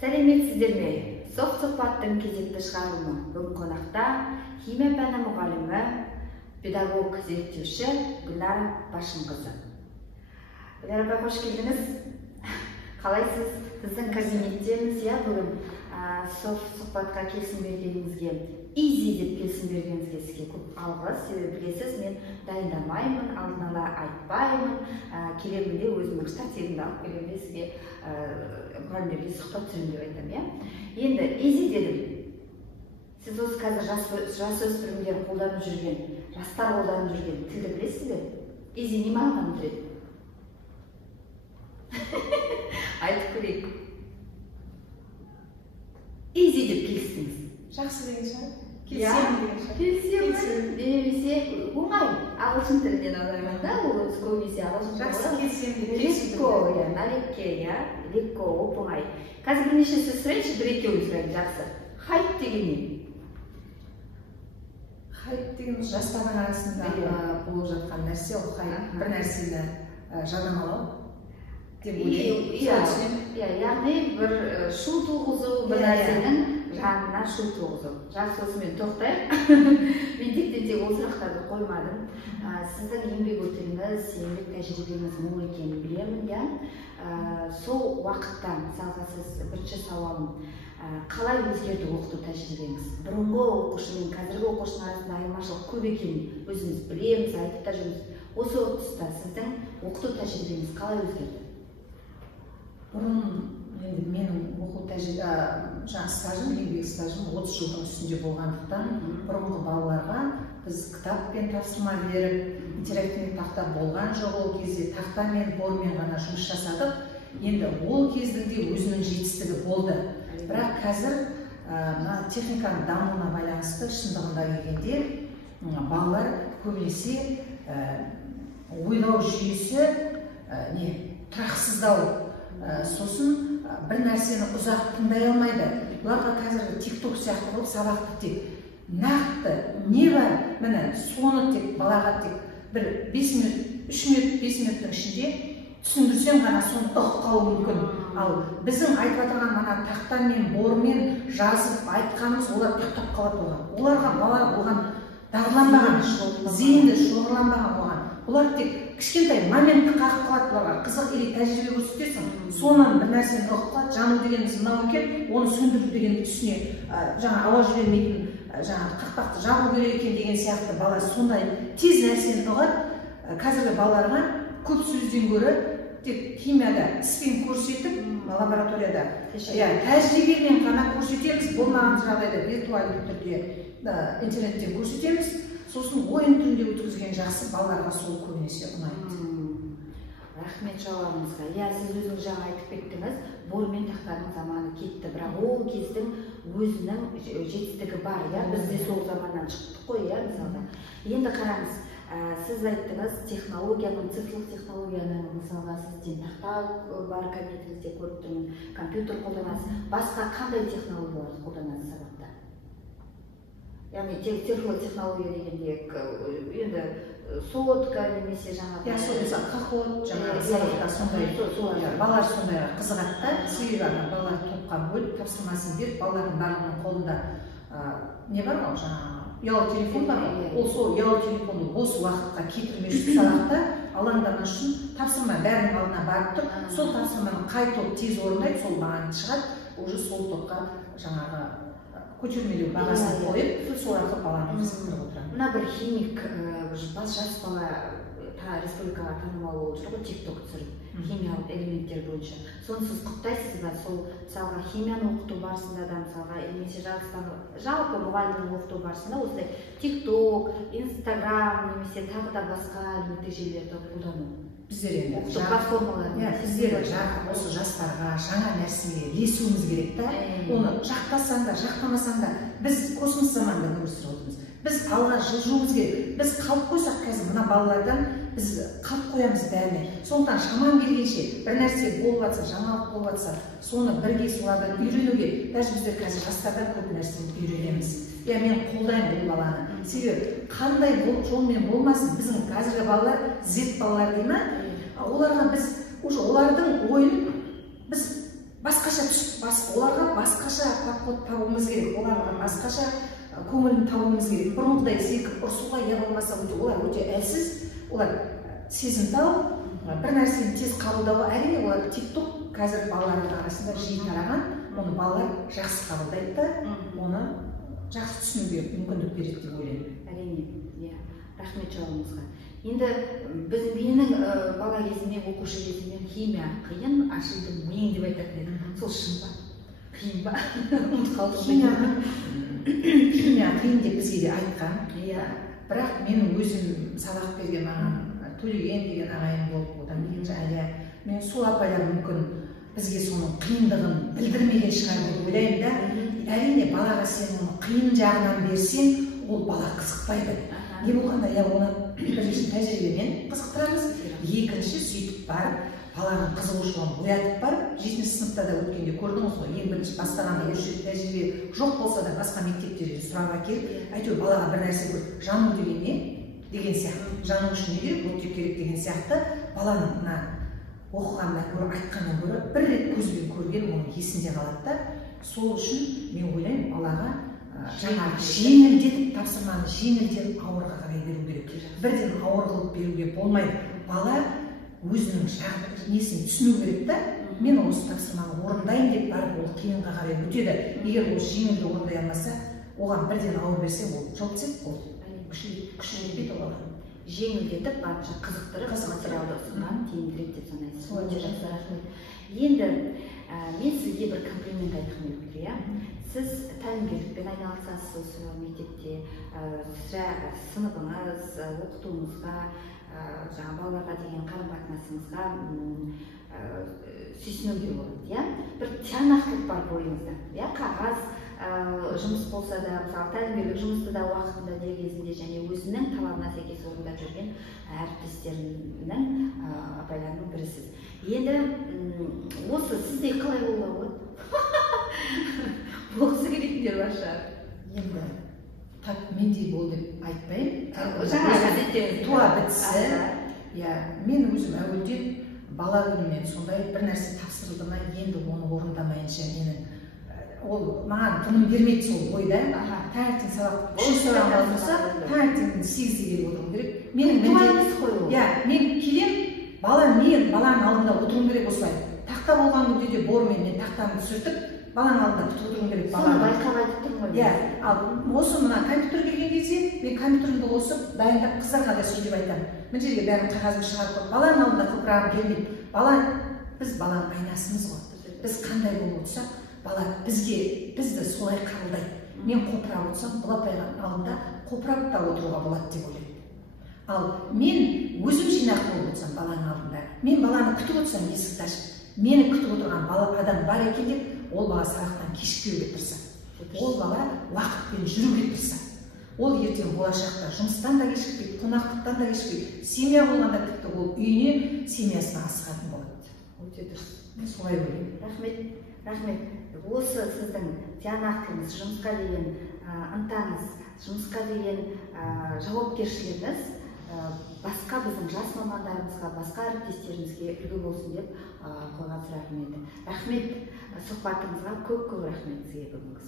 Сәлеметсіздер ме? Софт сұхбаттың кезекті шығарылымы. Бүгін қонақта химия пәні мұғалімі, педагог зерттеуші Гүлнара Башынқызы. Гүлнара апай, қош келдіңіз. Қалайсыз? Біздің кабинеттеміз, бүгін софт сұхбатқа келісім бергеніңізге, изи деп келісім бергеніңізге сізге көп алғыс. Себебі білесіз, мен дайындамаймын, алдын ала айтпаймын, келемін де өзімнің штативімді алып келемін де сізге мұғалімдерге сұхбат түсіремін деп айтамын. Енді изи дедім. Сіз осы қазір жасөспірімдер қолданып жүрген, жастар қолданып жүрген тілді білесіз бе? Изи не мағынаны біледі? Айтып көрейік. Изи деп келістіңіз. Жақсы деген шығар? Келісемін. Немесе оңай. Ағылшын тілінен аударғанда, ол көбінесе ағылшын тілі. Жақсы келісемін. Легко, налегке, легко, оп-оңай. Қазір бірнеше сөз сұрайыншы, бір-екеуін сұрайын, жақсы. Хайп деген не? Хайп деген жастардың арасында болып жатқан нәрсе, ол хайп бір нәрсені жарнамалау деп ойлаймын. Яғни бір шу туғызу, бір нәрсенің жанына шу туғызу. Жақсы, осымен тоқтайық. Мен тек ол сұрақтарды қоймадым. Сіздің еңбек өтіліңіз, еңбек тәжірибеңіз мол екенін білемін. Сол уақытта, мысалға сіз бірінші сауалым, қалай өзгерді оқыту тәжірибеңіз? Бұрынғы оқушы мен қазіргі оқушының арасында айырмашылық көп екенін өзіміз білеміз, айтып та жүрміз. Осы тұста сіздің оқыту тәжірибеңіз қалай өзгерді? Бұрын енді менің оқу стажым, еңбек стажым 30 жылдың үстінде болғандықтан, бұрынғы балаларға біз кітаппен тапсырма беріп, интерактивті тақта болған жоқ, ол кезде тақтамен, бормен ғана жұмыс жасадық. Енді ол кездің де өзінің жетістігі болды. Бірақ қазір техниканың дамуына байланысты шындығында келгенде балалар көбінесе ойлау жүйесі тұрақсыздау. Сосын бір нәрсені ұзақ тыңдай алмайды. Бұларға қазіргі TikTok сияқты болып сабақ бітеді. Нақты не бар? Міне соны тек балаға тек бір 5 минут, 3 минут, 5 минуттың ішінде түсіндірсем ғана соны ұғып қалу мүмкін. Ал біздің айтып отырған мана тақтамен, бормен жазып айтқанымыз олар тоқтап қалады оған. Оларға бала оған дағдыланбаған, зейінді шоғырланбаған оған. Олар тек кішкентай моментті қағып қалады бұларға. Қызық или тәжірибе көрсетесің, сонан бір нәрсені ұғып қалады. Жану дегеніміз мынау екен, оны сөндіру деген түсіне жаңа ауа жібермейтін қақпақты жабу керек екен деген сияқты бала сондай тез нәрсені ұғады. Қазіргі балаларға көп сөзден гөрі тек химияда іспен көрсетіп, лабораторияда тәжірибемен ғана көрсетеміз. Болмаған жағдайда виртуальды түрде интернеттен көрсетеміз. Сосын ойын түрінде өткізген жақсы, балаларға сол көбінесе ұнайды. Рахмет жауабыңызға. Сіз өзіңіз жаңа айтып кеттіңіз, бор мен тақтаның заманы кетті, бірақ ол кездің өзінің жетістігі бар. Біз де сол заманнан шықтық қой, мысалға. Енді қараңыз, сіз айттыңыз технологияның, цифрлық технологияның, мысалға сізден тақта бар кабинетіңізде көріп тұрмын, компьютер қолданасыз, басқа қандай технологияларды қолданасыз сабақта? Яғни цифрлық технология дегенде енді сотка немесе жаңағы қахот, жаңағы сабақта сондай балалар сондай қызығады да, себебі балалар топқа бөліп тапсырмасын беріп, балалардың барлығының қолында не бар ма, жаңағы ұялы телефон бар ма? Ол сол ұялы телефонды бос уақытқа кетірмеу үшін сабақта алаңдамас үшін тапсырма бәрінің алдына барып тұр, сол тапсырманы қай топ тез орындайды, сол бағаны шығады, уже сол топқа жаңағы көтермелеу бағасын қойып, сол арқылы баланы қызықтырып отырады. Мына бір химик, жас бала республикаға танымал болып жүр ғой, TikTok түсіріп, химиялық элементтер бойынша. Соны сіз құптайсыз ба? Сол мысалға химияны оқыту барысында да, мысалға немесе жалпы мұғалімнің оқыту барысында осылай TikTok, Instagram немесе тағы да басқа әлеуметтік желілерді қолдану. Біздер енді біздер осы жастарға жаңа нәрсеге ілесуіміз керек та. Оны жақтасаң да, жақтамасаң да, біз космос заманында өмір сүріп отырмыз. Біз алға жылжуымыз керек. Біз қалып қойсақ қазір мына балалардан біз қалып қоямыз бәріне. Сондықтан шаман келгенше бір нәрсе болып жатса, жаңалық болып жатса, соны бірге солардан үйренуге, даже біздер қазір жастардан көп нәрсені үйренеміз. Мен қолдаймын бұл баланы. Себебі қандай жолмен болмасын, біздің қазіргі балалар, Z балалар деймін, оларға біз олардың ойын біз басқаша оларға басқаша подход табуымыз керек, оларға басқаша көңілін табуымыз керек. Бұрынғыдай зекіп ұрсуға я болмаса олар өте әлсіз, олар сезімтал, бір нәрсені тез қабылдауға. Әрине олар TikTok қазір балалардың арасында жиі тараған, оны балалар жақсы қабылдайды да, оны жақсы түсінуге мүмкіндік береді деп ойлаймын. Әрине, рахмет жауабыңызға. Енді менің бала кезімде, оқушы кезімде химия қиын, ашылдым мен деп айтатын едім. Сол шын ба? Қиын ба? Химия қиын деп бізге де айтқан. Бірақ мен өзім сабақ берген маған Төлеген деген ағайын болып, одан кейін Әлия, мен сол апайлар мүмкін бізге соның қиындығын білдірмеген шығар деп ойлаймын да. Әрине балаға сен оны қиын жағынан берсең, ол бала қызықпайды. Не болғанда, оны бірінші тәжірибемен қызықтырамыз, екінші сөйтіп барып, баланың қызығушылығын оятып барып, 7 сыныпта да өткенде көрдіңіз ғой, ең бірінші бастағанда осы тәжірибе жоқ болса да басқа мектептерде сұрап әкеліп, әйтеуір балаға бір нәрсе көріп, жану деген не деген сияқты, жану үшін не керек, оттек керек деген сияқты, баланың мына оқығаннан көріп, айтқаннан көріп, бір рет көзбен көрген оның есінде қалады да. Сол үшін мен ойлаймын, балаға жеңілдетіп тапсырманы жеңілден ауырға қарай беру керек. Бірден ауыр қылып беруге болмайды. Бала өзінің несін түсіну керек та, мен осы тапсырманы орындайын деп барып, ол қиынға қарай өтеді. Егер ол жеңілді орындай алмаса, оған бірден ауыр берсе, ол жауапсыз, ол күшін етпейді оған. Жеңілдетіп, барынша қызықтырып, материалды ұсынған тиімдірек деп санайсыз. Енді мен сізге бір комплимент айтқым келіп тұр. Сіз тәлімгерлікпен айналысасыз осы мектепте, сыныбыңыз, оқытуыңызға, балаларға деген қарым-қатынасыңызға сүйсінуге болады. Бір тиянақтылық бар бойыңызда. Қағаз жұмыс болса да, мысалы тәлімгерлік жұмысты да уақытында дер кезінде және өзінің талабына сәйкес орындап жүрген әріптестерінің апайларының бірісіз. Енді осы сізде қалай болуға болады? Болғысы келетіндер бар шығар. Енді тап мендей бол деп айтпаймын. Туа бітісі. Мен өзім әуелден бала күнімнен сондай бір нәрсе тапсырылды ма, енді оны орындамайынша менің ол маған тыным бермейді сол ойда. Таңертең сабақ болса, таңертең 8-де келіп отыруым керек. Мен келем, баланың алдында отыруым керек осылай. Тақта болған күнде бормен мен тақтаны түсіртіп, баланың алдында күтіп отыруым керек. Соны байқап айтып тұрмын ғой. Ал осы мына компьютер келген кезде, мен компьютерімді қосып, дайындап қыздарға да сөйлеп айтамын. Мына жерге бәрін қағазын шығарып қойып, баланың алдында қылпырағым келмейді. Біз баланың айнасымыз ғой. Біз қандай болып отырсақ, бала бізді солай қабылдайды. Мен қопырап отырсам, бұл апайның алдында қопырап та отыруға болады деп ойлаймын. Ал мен өзім жинақ болып отырсам баланың алдында, мен баланы күтіп отырсам, есікті ашып, мені күтіп отырған адам бар екен деп, ол бала сабақтан кешікпеуге тырысады. Ол бала уақытпен жүруге тырысады. Ол ертең болашақта жұмыстан да кешікпейді, қонақтықтан да кешікпейді. Семья болғанда тіпті ол үйіне семьясына асығатын болады. Өте дұрыс. Мен солай ойлаймын. Рахмет. Осы сіздің тиянақтылығыңыз, жұмысқа деген ынтаңыз, жұмысқа деген жауапкершілігіңіз басқа біздің жас мамандарымызға, басқа әріптестерімізге үлгі болсын деп қойған сұрағым еді. Рахмет, сұхбатыңызға көп рахмет сізге бүгінгі.